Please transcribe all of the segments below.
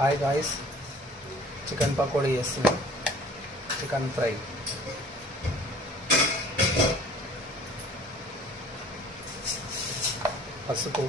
Hi guys, chicken pakodi చేస్తున్నాం. Chicken fry. పసుపు,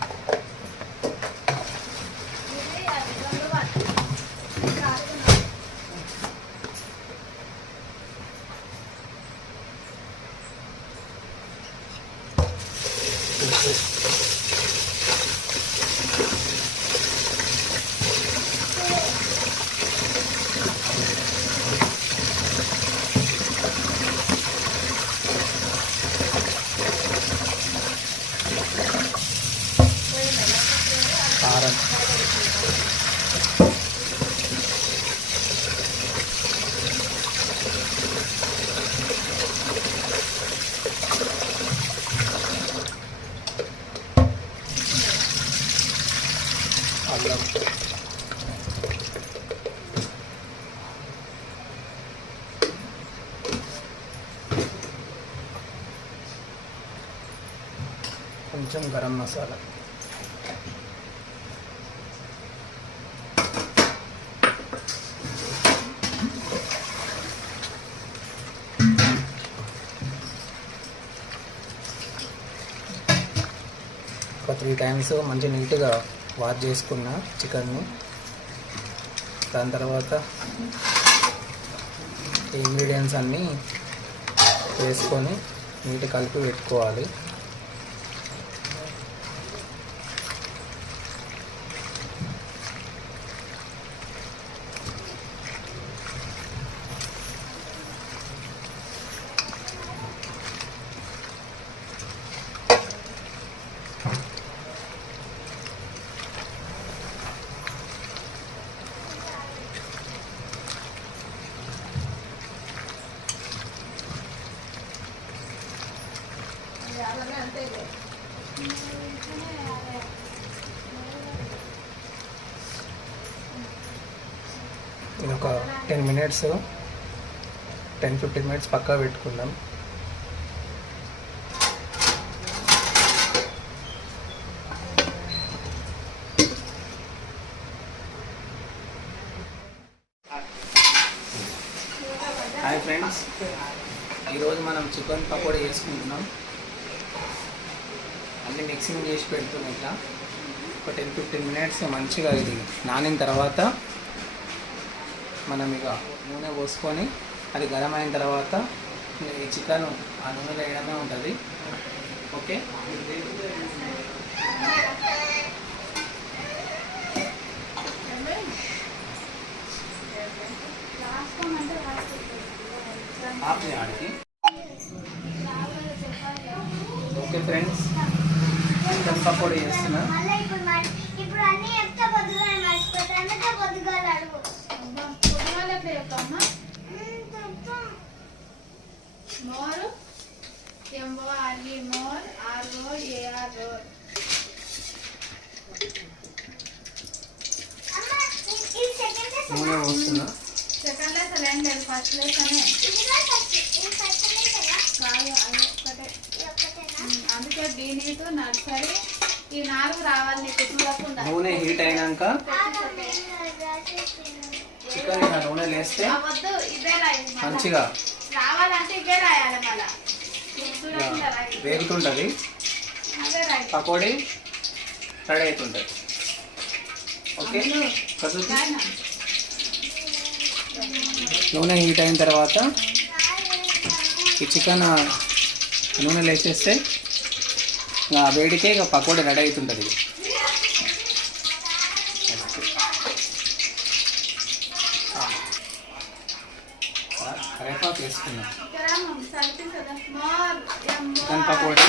కారం, అల్లం, కొంచెం గరం మసాలా, ఒక 3 times మంచి నీట్గా వాష్ చేసుకున్న చికెన్ని. దాని తర్వాత ఇంగ్రీడియంట్స్ అన్నీ వేసుకొని నీట్గా కలిపి పెట్టుకోవాలి. ఇది ఒక 10-15 minutes పక్కా పెట్టుకుందాం. హాయ్ ఫ్రెండ్స్, ఈరోజు మనం చికెన్ పకోడీ చేసుకుంటున్నాం. అన్నీ మిక్సింగ్ చేసి పెడుతున్నాం. ఇట్లా ఒక 10-15 minutes మంచిగా ఇది నానిన తర్వాత మనం ఇక నూనె పోసుకొని అది గరం అయిన తర్వాత ఈ చికెన్ ఆ నూనెలో వేయడమే ఉంటుంది. ఓకే, ఆడికి. ఓకే ఫ్రెండ్స్, చికెన్ పకోడీ చేస్తున్నా. నూనె పోస్తున్నా. అందుకే దీనితో నర్సరీ ఈ 4 రావాలి నీకు చూడకుండా. నూనె హీట్ అయినాక చికెన్ ఇలా నూనె వేస్తే మంచిగా రావాలంటే ఇవే రాయాలి. మళ్ళీ వేగుతుంటుంది, పకోడీ రెడీ అవుతుంటుంది. ఓకే, నూనె హీట్ అయిన తర్వాత ఈ చికెన్ నూనెలో వేసేస్తే ఇంకా వేడికే ఇక పకోడీ రెడీ అవుతుంటుంది. కరేపాకు వేసుకున్నాం. చికెన్ పకోడీ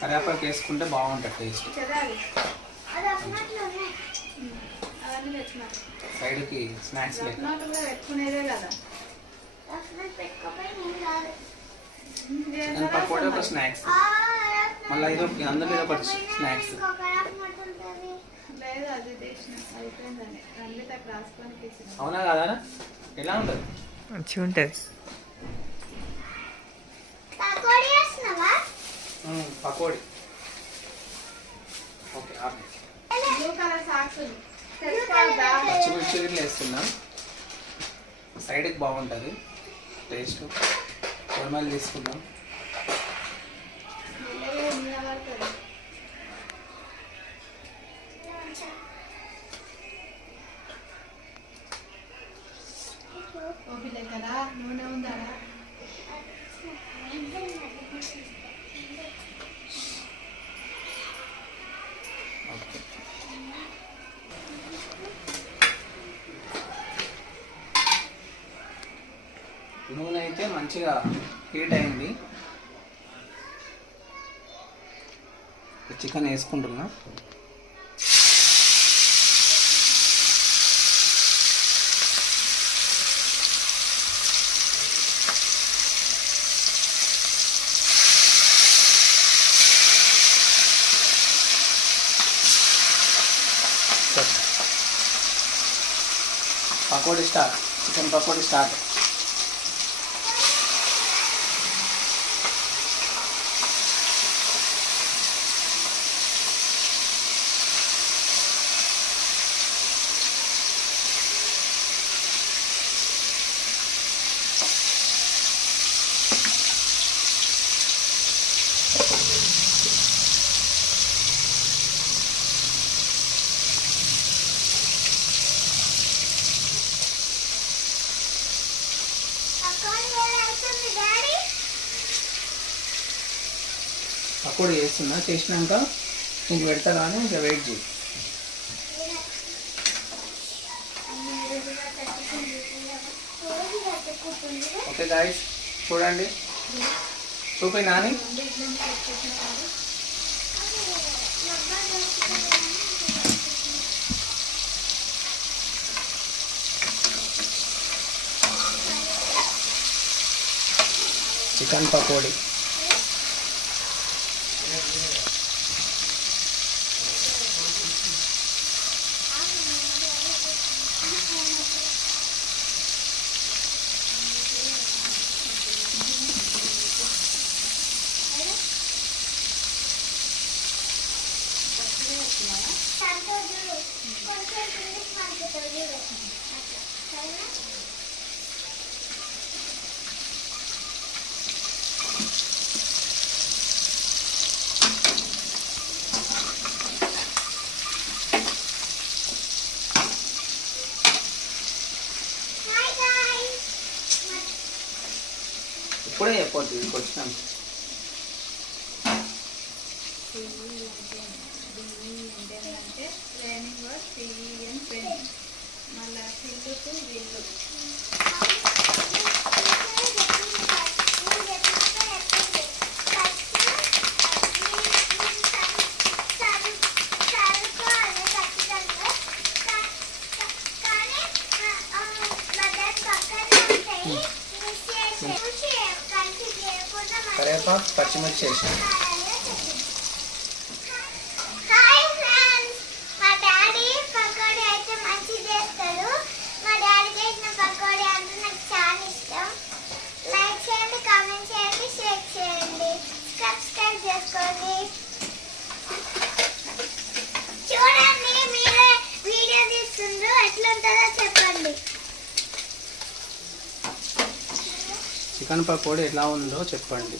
కరేపాకు వేసుకుంటే బాగుంటుంది టేస్ట్. సైడ్కి స్నాక్స్ పెట్టుకునేదే కదా. చికెన్ పకోడీ ఒక స్నాక్స్, మళ్ళీ ఇది అందులో ఇది ఒకటి స్నాక్స్. అవునా కదా? ఎలా ఉంటుంది? మంచిగా ఉంటుంది. Pakodi. Okay, blue colour socks పచ్చిమిర్చి వేస్తున్నా, సైడ్కి బాగుంటుంది టేస్ట్. కొరమలు తీసుకుందాం. కదా నూనె ఉందా? నూనె అయితే మంచిగా హీట్ అయింది. చికెన్ వేసుకుంటున్నా. Pakodi start. Chicken pakodi start. Pakodi చేస్తున్నా, చేసినాక నీకు పెడతా కానీ ఇంకా వెయిట్ చేయి. ఓకే గాయ్స్, చూడండి. చూపి నాని. చికెన్ పకోడీ. ఇప్పుడే చెప్పొద్దు, ఇంటికి వచ్చినాం. అంటే ట్రైనింగ్ వర్క్ సివిఎన్ ట్రైనింగ్, మళ్ళీ సిల్లుకు వీళ్ళు కరివేపాకు, పచ్చిమిర్చి వేసి. చికెన్ పకోడీ ఎలా ఉందో చెప్పండి.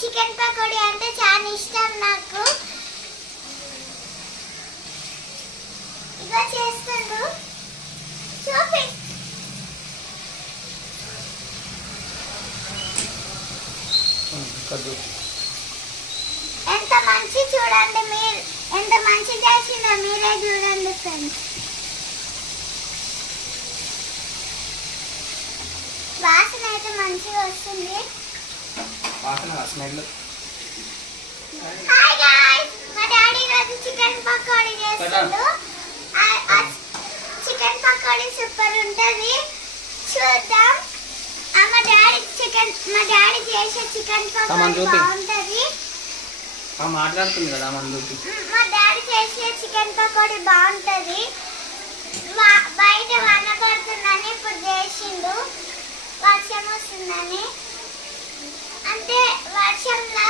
చికెన్ పకోడీ అంటే చాలా ఇష్టం నాకు. ఇగో చేస్తుండు, చూపి. ఎంత మంచి చూడండి, మీరు ఎంత మంచి చేసిందో మీరే చూడండి ఫ్రెండ్స్. మంచిగా వస్తుంది. వాసన స్మెల్. హాయ్ గైస్, మా డాడీ రోజు చికెన్ పకోడీ చేస్తుండు. చికెన్ పకోడీ సూపర్ ఉంటది, చూద్దాం. మా డాడీ చేసే చికెన్ పకోడీ బాగుంటది. మాట్లాడుతుంది కదా మందుకి. మా డాడీ చేసే చికెన్ పకోడీ బాగుంటది. బయట వాన పడుతుందని ఇప్పుడు చేసిండు, వర్షం వస్తుందని, అంటే వర్షంలో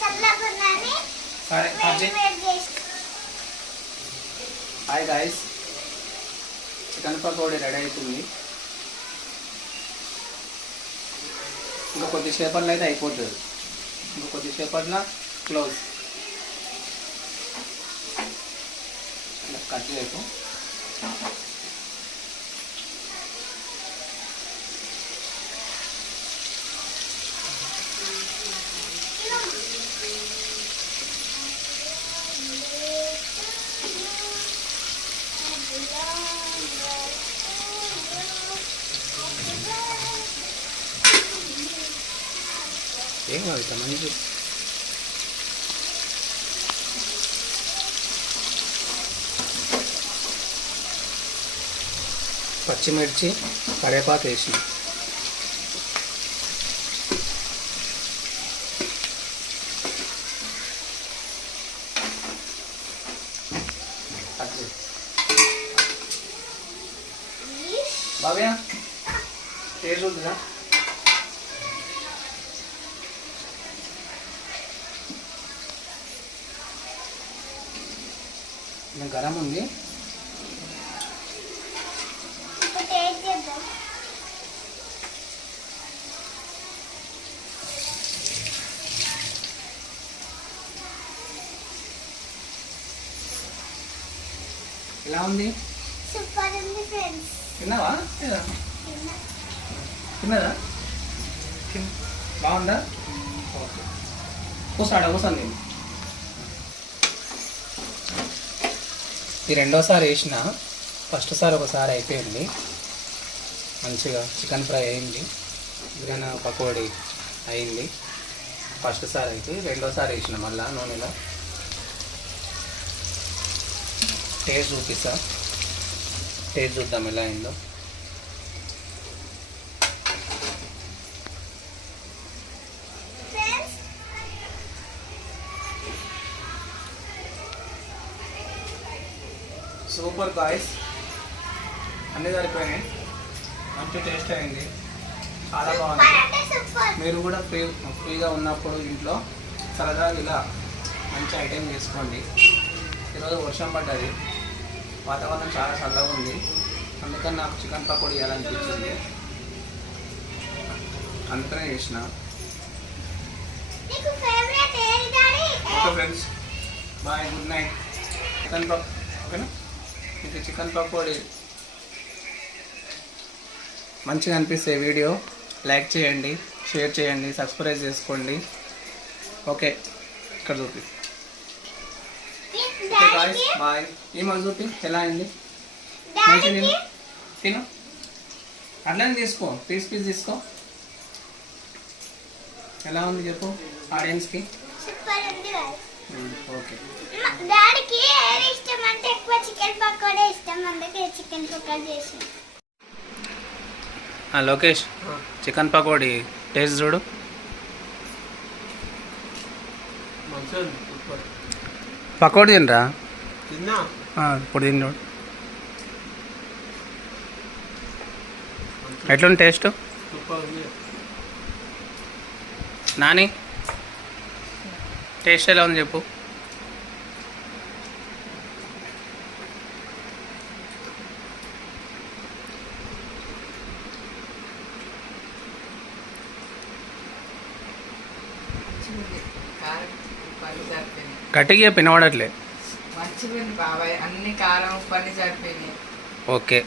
చల్లగుందని వేడి చేసి. Hi guys, chicken pakodi ready అవుతుంది. ఇంకా కొద్దిసేపట్లో అయితే అయిపోతుంది. ఇంకా కొద్దిసేపట్లో క్లోజ్. కట్ చేయకు. ఏం కాదు మంచి. పచ్చిమిర్చి కరివేపాకు వేసిన. బాబయ్య టేస్ట్ ఉంటుందా? గరం ఉంది. ఎలా ఉంది? సూపర్ ఉంది ఫ్రెండ్స్. తిన్నావా? తిన్నదా? బాగుందా? ఓకే, కూసాను నేను. ఇది రెండోసారి వేసిన. ఫస్ట్ సారి ఒకసారి అయిపోయింది, మంచిగా చికెన్ ఫ్రై అయింది, చికెన్ పకోడీ అయింది. ఫస్ట్ సారి అయితే రెండోసారి వేసిన మళ్ళీ నూనెలో. టేస్ట్ చూపిస్తా, టేస్ట్ చూద్దాం ఎలా అయిందో. సూపర్ గాయ్స్, అన్నీ సరిపోయినాయి, మంచి టేస్ట్ అయింది, చాలా బాగుంది. మీరు కూడా ఫ్రీగా ఉన్నప్పుడు ఇంట్లో సరదాగా ఇలా మంచి ఐటెం చేసుకోండి. ఈరోజు వర్షం పడ్డది, వాతావరణం చాలా చల్లగా ఉంది, అందుకని నాకు చికెన్ పకోడీ వేయాలనిపించింది, అందుకనే చేసిన. Okay friends, bye, good night. ఓకేనా? మీకు చికెన్ పకోడీ మంచిగా అనిపిస్తే వీడియో లైక్ చేయండి, షేర్ చేయండి, సబ్స్క్రైబ్ చేసుకోండి. ఓకే, ఇక్కడ చూపి. Okay guys, bye. ఏమో చూపి ఎలా అయింది, మంచిగా తిను. అట్లనే తీసుకో, పీస్ తీసుకో. ఎలా ఉంది చెప్పు ఆడియన్స్కి. ఓకే. డాడీకి ఏది ఇష్టం అంటే ఎక్కువ చికెన్ పకోడీ ఇష్టం, అందుకే చికెన్ పకోడీ చేసి. లోకేష్, చికెన్ పకోడీ టేస్ట్ చూడు. పకోడీ తినరా? ఇప్పుడు తిని చూడు ఎట్లుంది టేస్ట్. నాని, టేస్ట్ ఎలా ఉంది చెప్పు. గట్టిగా పినవడట్లే. మంచిగా బాబాయ్, అన్ని కారం పని సరిపోయినాయి. ఓకే.